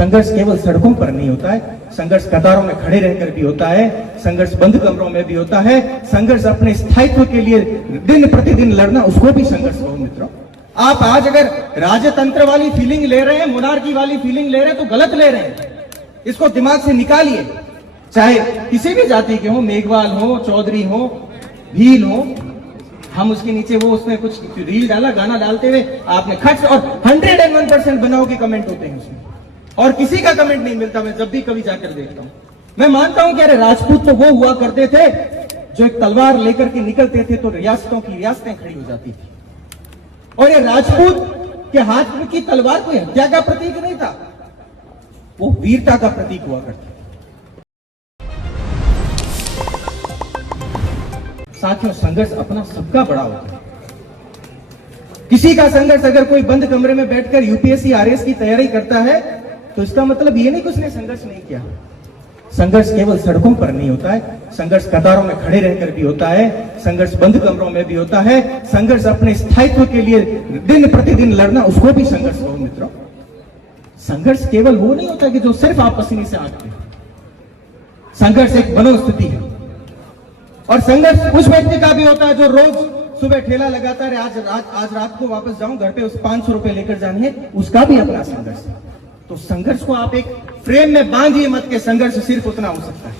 संघर्ष केवल सड़कों पर नहीं होता है, संघर्ष कतारों में खड़े रहकर भी होता है, संघर्ष बंद कमरों में भी होता है, संघर्ष अपने स्थायित्व के लिए दिन प्रतिदिन लड़ना, उसको भी संघर्ष कहो मित्रों। आप आज अगर राजतंत्र वाली फीलिंग ले रहे हैं, मोनार्की वाली फीलिंग ले रहे हैं, तो गलत ले रहे हैं। इसको दिमाग से निकालिए। चाहे किसी भी जाति के हो, मेघवाल हो, चौधरी हो, भील हो, हम उसके नीचे वो उसमें कुछ रील डाला, गाना डालते हुए आपने खट और 101% बनाओ के कमेंट होते हैं उसमें, और किसी का कमेंट नहीं मिलता। मैं जब भी कभी जाकर देखता हूं, मैं मानता हूं कि अरे राजपूत तो वो हुआ करते थे जो एक तलवार लेकर के निकलते थे तो रियासतों की रियासतें खड़ी हो जाती थी, और ये राजपूत के हाथ में की तलवार कोई हत्या का प्रतीक नहीं था, वो वीरता का प्रतीक हुआ करता। साथियों, संघर्ष अपना सबका बड़ा होता है। किसी का संघर्ष अगर कोई बंद कमरे में बैठकर यूपीएससी आरएस की तैयारी करता है तो इसका मतलब ये नहीं कि उसने संघर्ष नहीं किया। संघर्ष केवल सड़कों पर नहीं होता है, संघर्ष कतारों में खड़े रहकर भी होता है, संघर्ष बंद कमरों में भी होता है, संघर्ष अपने स्थायित्व के लिए दिन प्रतिदिन लड़ना, उसको भी संघर्ष कहो मित्रों। संघर्ष केवल वो नहीं होता कि जो सिर्फ आप पसीने से आते हैं। संघर्ष एक मनोस्थिति है, और संघर्ष उस व्यक्ति का भी होता है जो रोज सुबह ठेला लगाता है, आज रात को वापस जाऊं, घर पे उस 500 रुपए लेकर जाने हैं, उसका भी अपना संघर्ष है। तो संघर्ष को आप एक फ्रेम में बांधिए मत के संघर्ष सिर्फ उतना हो सकता है,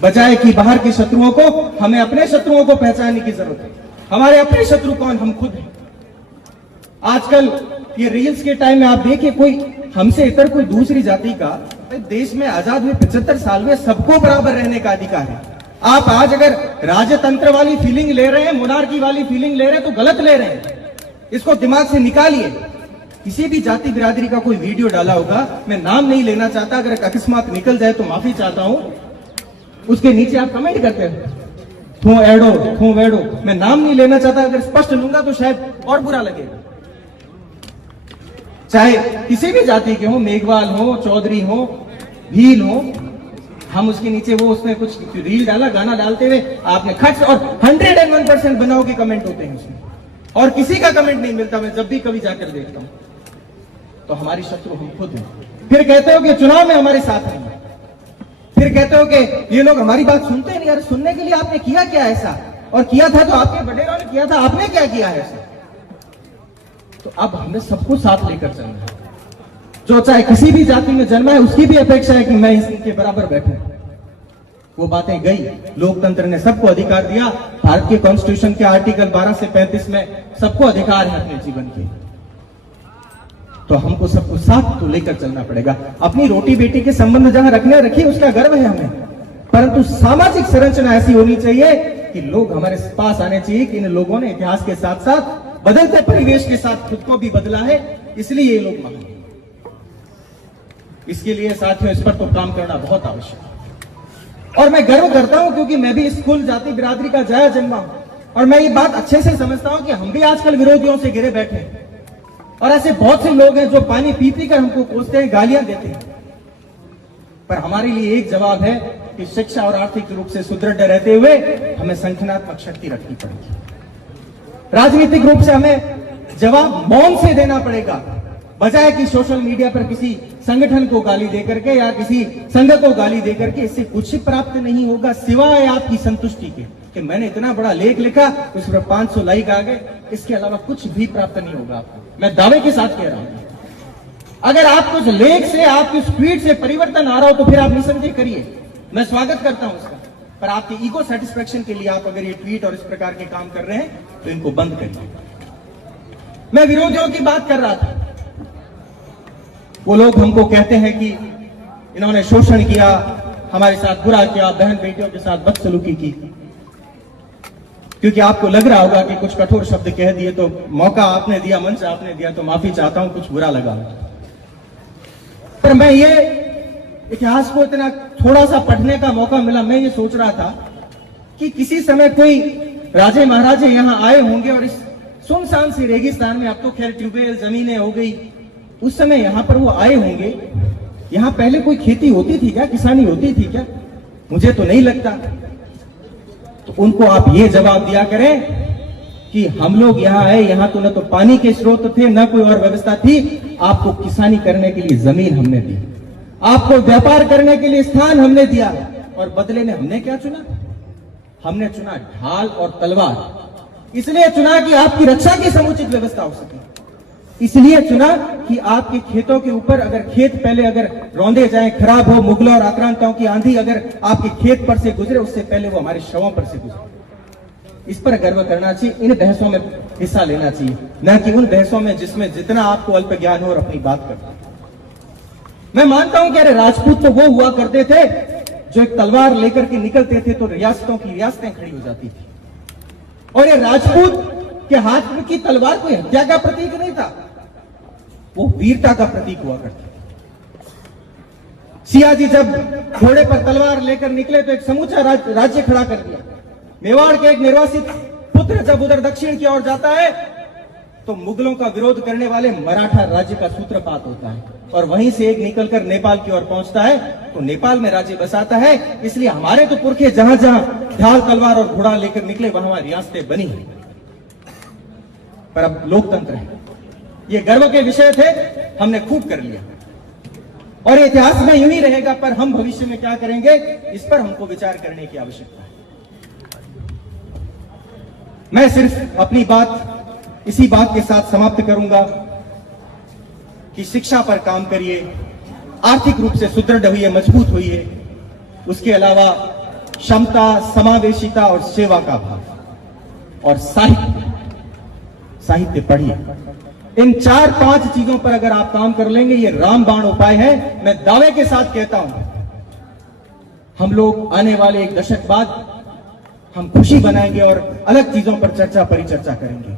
बजाय कि बाहर के शत्रुओं को, हमें अपने शत्रुओं को पहचानने की जरूरत है। हमारे अपने शत्रु कौन? हम खुद हैं। आजकल ये रील्स के टाइम में आप देखिए, कोई हमसे इतर कोई दूसरी जाति का, देश में आजाद हुए 75 साल में सबको बराबर रहने का अधिकार है। आप आज अगर राजतंत्र वाली फीलिंग ले रहे हैं, मोनार्की वाली फीलिंग ले रहे हैं, तो गलत ले रहे हैं। इसको दिमाग से निकालिए। किसी भी जाति बिरादरी का कोई वीडियो डाला होगा, मैं नाम नहीं लेना चाहता, अगर अकस्मात निकल जाए तो माफी चाहता हूं, उसके नीचे आप कमेंट करते हैं थू एडो थू वेडो, मैं नाम नहीं लेना चाहता, अगर स्पष्ट लूंगा तो शायद और बुरा लगेगा। चाहे किसी भी जाति के हो, मेघवाल हो, चौधरी हो, भील हो, हम उसके नीचे वो उसमें कुछ रील डाला, गाना डालते हुए आपने खट और 101% बनाओ के कमेंट होते हैं उसमें, और किसी का कमेंट नहीं मिलता। मैं जब भी कभी जाकर देखता हूं तो हमारी शत्रु हम खुद हैं। फिर कहते हो कि चुनाव में हमारे साथ नहीं है, फिर कहते हो कि ये लोग हमारी बात सुनते नहीं। यार, सुनने के लिए आपने किया क्या ऐसा? और किया था तो आपके वडेरों ने किया था, आपने क्या किया है ऐसा? तो अब हमें सबको साथ लेकर चलना है। जो चाहे किसी भी जाति में जन्मा है, उसकी भी अपेक्षा है कि मैं इनके बराबर बैठूं। वो बातें गई। लोकतंत्र ने सबको अधिकार दिया। भारत के कॉन्स्टिट्यूशन के आर्टिकल 12 से 35 में सबको अधिकार है अपने जीवन के। तो हमको सबको साथ तो लेकर चलना पड़ेगा। अपनी रोटी बेटी के संबंध जहां रखने रखिए, उसका गर्व है हमें, परंतु सामाजिक संरचना ऐसी होनी चाहिए कि लोग हमारे पास आने चाहिए कि इन लोगों ने इतिहास के साथ साथ बदलते परिवेश के साथ खुद को भी बदला है, इसलिए ये लोग महान। इसके लिए साथियों, इस पर तो काम करना बहुत आवश्यक है। और मैं गर्व करता हूं क्योंकि मैं भी इस कुल जाति बिरादरी का जाया जन्मा हूं, और मैं ये बात अच्छे से समझता हूं कि हम भी आजकल विरोधियों से घिरे बैठे हैं, और ऐसे बहुत से लोग हैं जो पानी पी पी कर हमको कोसते हैं, गालियां देते हैं। पर हमारे लिए एक जवाब है कि शिक्षा और आर्थिक रूप से सुदृढ़ रहते हुए हमें संगठनात्मक शक्ति रखनी पड़ेगी। राजनीतिक रूप से हमें जवाब मौन से देना पड़ेगा, बजाय कि सोशल मीडिया पर किसी संगठन को गाली देकर के या किसी संघ को गाली देकर के। इससे कुछ प्राप्त नहीं होगा सिवाय आपकी संतुष्टि के कि मैंने इतना बड़ा लेख लिखा, उस पर 500 लाइक आ गए। इसके अलावा कुछ भी प्राप्त नहीं होगा आपको, मैं दावे के साथ कह रहा हूं। अगर आप कुछ लेख से, आपकी ट्वीट से परिवर्तन आ रहा हो तो फिर आप निसंदेह करिए, मैं स्वागत करता हूं उसका। पर आपके ईगो सेटिस्फेक्शन के लिए आप अगर ये ट्वीट और इस प्रकार के काम कर रहे हैं तो इनको बंद करिए। मैं विरोधियों की बात कर रहा था। वो लोग हमको कहते हैं कि इन्होंने शोषण किया, हमारे साथ बुरा किया, बहन बेटियों के साथ बदसलूकी की। क्योंकि आपको लग रहा होगा कि कुछ कठोर शब्द कह दिए तो मौका आपने दिया, मंच आपने दिया, तो माफी चाहता हूं, कुछ बुरा लगा। पर मैं ये इतिहास को इतना थोड़ा सा पढ़ने का मौका मिला, मैं ये सोच रहा था कि किसी समय कोई राजे महाराजे यहां आए होंगे और इस सुनसान सी रेगिस्तान में, अब तो खैर ट्यूबवेल जमीनें हो गई, उस समय यहां पर वो आए होंगे। यहां पहले कोई खेती होती थी क्या, किसानी होती थी क्या? मुझे तो नहीं लगता। तो उनको आप ये जवाब दिया करें कि हम लोग यहाँ आए, यहाँ तो न तो पानी के स्रोत थे, न कोई और व्यवस्था थी। आपको किसानी करने के लिए जमीन हमने दी, आपको व्यापार करने के लिए स्थान हमने दिया, और बदले में हमने क्या चुना? हमने चुना ढाल और तलवार। इसलिए चुना कि आपकी रक्षा की समुचित व्यवस्था हो सके, इसलिए चुना कि आपके खेतों के ऊपर अगर खेत पहले अगर रौंदे जाएं, खराब हो, मुगलों और आक्रांताओं की आंधी अगर आपके खेत पर से गुजरे, उससे पहले वो हमारे शवों पर से गुजरे। इस पर गर्व करना चाहिए, इन बहसों में हिस्सा लेना चाहिए, न कि उन बहसों में जिसमें जितना आपको अल्प ज्ञान हो और अपनी बात करना। मैं मानता हूं कि अरे राजपूत तो वो हुआ करते थे जो एक तलवार लेकर के निकलते थे तो रियासतों की रियासतें खड़ी हो जाती थी, और ये राजपूत के हाथ में की तलवार कोई हत्या का प्रतीक नहीं था, वो वीरता का प्रतीक हुआ करता। सियाजी जब घोड़े पर तलवार लेकर निकले तो एक समूचा राज्य खड़ा कर दिया। मेवाड़ के एक निर्वासित पुत्र जब उधर दक्षिण की ओर जाता है तो मुगलों का विरोध करने वाले मराठा राज्य का सूत्रपात होता है, और वहीं से एक निकलकर नेपाल की ओर पहुंचता है तो नेपाल में राज्य बसाता है। इसलिए हमारे तो पुरखे जहां जहां ढाल तलवार और घोड़ा लेकर निकले वहां रियासतें बनी हैं। पर अब लोकतंत्र है, ये गर्व के विषय थे, हमने खूब कर लिया, और इतिहास में यूं ही रहेगा। पर हम भविष्य में क्या करेंगे, इस पर हमको विचार करने की आवश्यकता है। मैं सिर्फ अपनी बात इसी बात के साथ समाप्त करूंगा कि शिक्षा पर काम करिए, आर्थिक रूप से सुदृढ़ हुई, मजबूत हुई है। उसके अलावा क्षमता, समावेशिता और सेवा का भाव, और साहित्य पढ़िए। इन 4-5 चीजों पर अगर आप काम कर लेंगे, ये रामबाण उपाय है। मैं दावे के साथ कहता हूं, हम लोग आने वाले 1 दशक बाद हम खुशी बनाएंगे और अलग चीजों पर परिचर्चा करेंगे।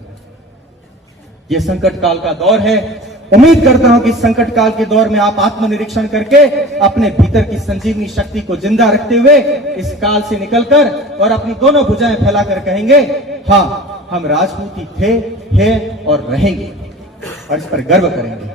ये संकट काल का दौर है। उम्मीद करता हूं कि इस संकट काल के दौर में आप आत्मनिरीक्षण करके अपने भीतर की संजीवनी शक्ति को जिंदा रखते हुए इस काल से निकलकर और अपनी दोनों भुजाएं फैलाकर कहेंगे, हाँ, हम राजपूत ही थे, हैं और रहेंगे, और इस पर गर्व करेंगे।